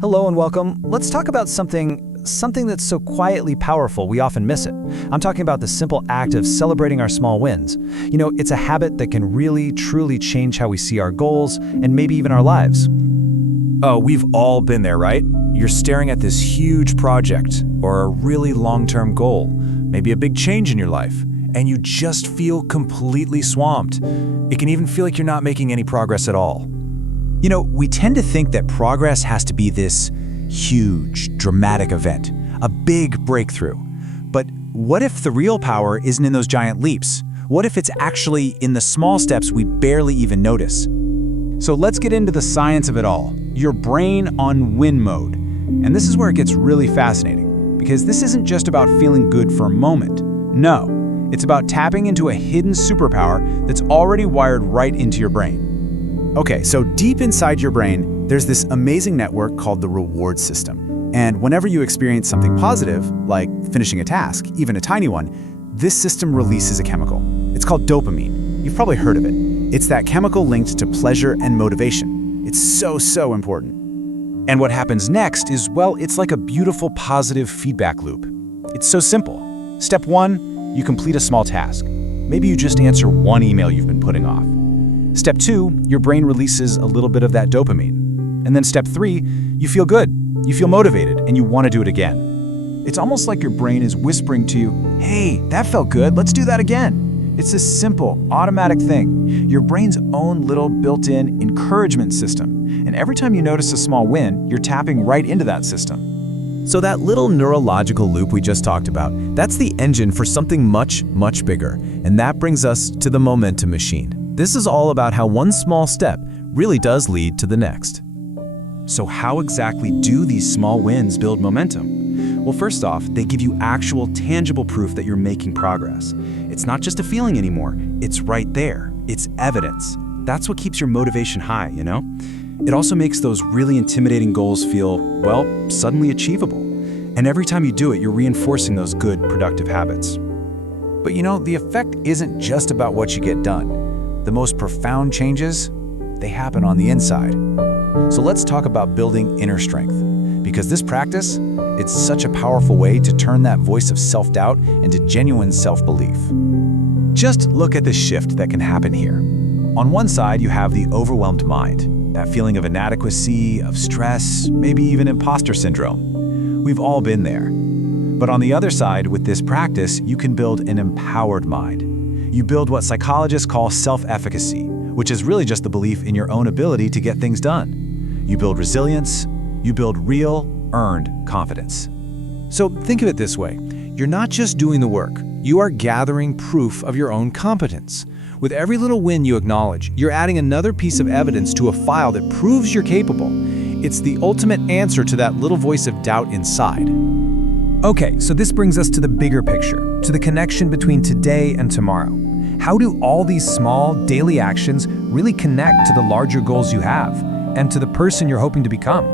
Hello and welcome. Let's talk about something that's so quietly powerful we often miss it. I'm talking about the simple act of celebrating our small wins. It's a habit that can really, truly change how we see our goals and maybe even our lives. Oh, we've all been there, right? You're staring at this huge project or a really long-term goal, maybe a big change in your life, and you just feel completely swamped. It can even feel like you're not making any progress at all. We tend to think that progress has to be this huge, dramatic event, a big breakthrough. But what if the real power isn't in those giant leaps? What if it's actually in the small steps we barely even notice? So let's get into the science of it all. Your brain on WIM mode. And this is where it gets really fascinating, because this isn't just about feeling good for a moment. No, it's about tapping into a hidden superpower that's already wired right into your brain. Okay, so deep inside your brain, there's this amazing network called the reward system. And whenever you experience something positive, like finishing a task, even a tiny one, this system releases a chemical. It's called dopamine. You've probably heard of it. It's that chemical linked to pleasure and motivation. It's so important. And what happens next is, well, it's like a beautiful positive feedback loop. It's so simple. Step 1, you complete a small task. Maybe you just answer one email you've been putting off. Step 2, your brain releases a little bit of that dopamine. And then step 3, you feel good, you feel motivated, and you want to do it again. It's almost like your brain is whispering to you, hey, that felt good, let's do that again. It's this simple, automatic thing, your brain's own little built-in encouragement system. And every time you notice a small win, you're tapping right into that system. So that little neurological loop we just talked about, that's the engine for something much bigger. And that brings us to the momentum machine. This is all about how one small step really does lead to the next. So how exactly do these small wins build momentum? Well, first off, they give you actual, tangible proof that you're making progress. It's not just a feeling anymore, it's right there. It's evidence. That's what keeps your motivation high, It also makes those really intimidating goals feel, well, suddenly achievable. And every time you do it, you're reinforcing those good, productive habits. But the effect isn't just about what you get done. The most profound changes, they happen on the inside. So let's talk about building inner strength. Because this practice, it's such a powerful way to turn that voice of self-doubt into genuine self-belief. Just look at the shift that can happen here. On one side, you have the overwhelmed mind, that feeling of inadequacy, of stress, maybe even imposter syndrome. We've all been there. But on the other side, with this practice, you can build an empowered mind. You build what psychologists call self-efficacy, which is really just the belief in your own ability to get things done. You build resilience, you build real, earned confidence. So think of it this way. You're not just doing the work, you are gathering proof of your own competence. With every little win you acknowledge, you're adding another piece of evidence to a file that proves you're capable. It's the ultimate answer to that little voice of doubt inside. Okay, so this brings us to the bigger picture, to the connection between today and tomorrow. How do all these small, daily actions really connect to the larger goals you have and to the person you're hoping to become?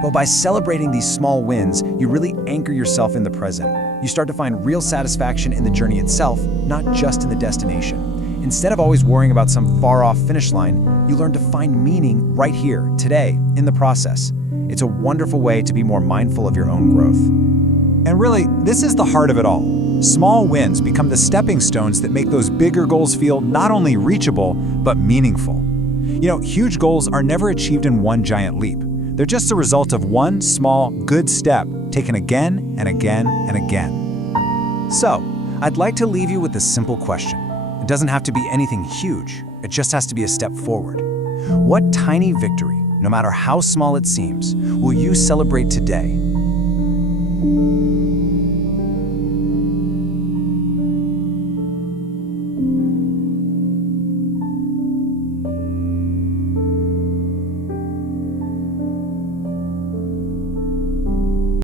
Well, by celebrating these small wins, you really anchor yourself in the present. You start to find real satisfaction in the journey itself, not just in the destination. Instead of always worrying about some far-off finish line, you learn to find meaning right here, today, in the process. It's a wonderful way to be more mindful of your own growth. And really, this is the heart of it all. Small wins become the stepping stones that make those bigger goals feel not only reachable, but meaningful. Huge goals are never achieved in one giant leap. They're just a result of one small, good step taken again and again and again. So, I'd like to leave you with a simple question. It doesn't have to be anything huge. It just has to be a step forward. What tiny victory, no matter how small it seems, will you celebrate today?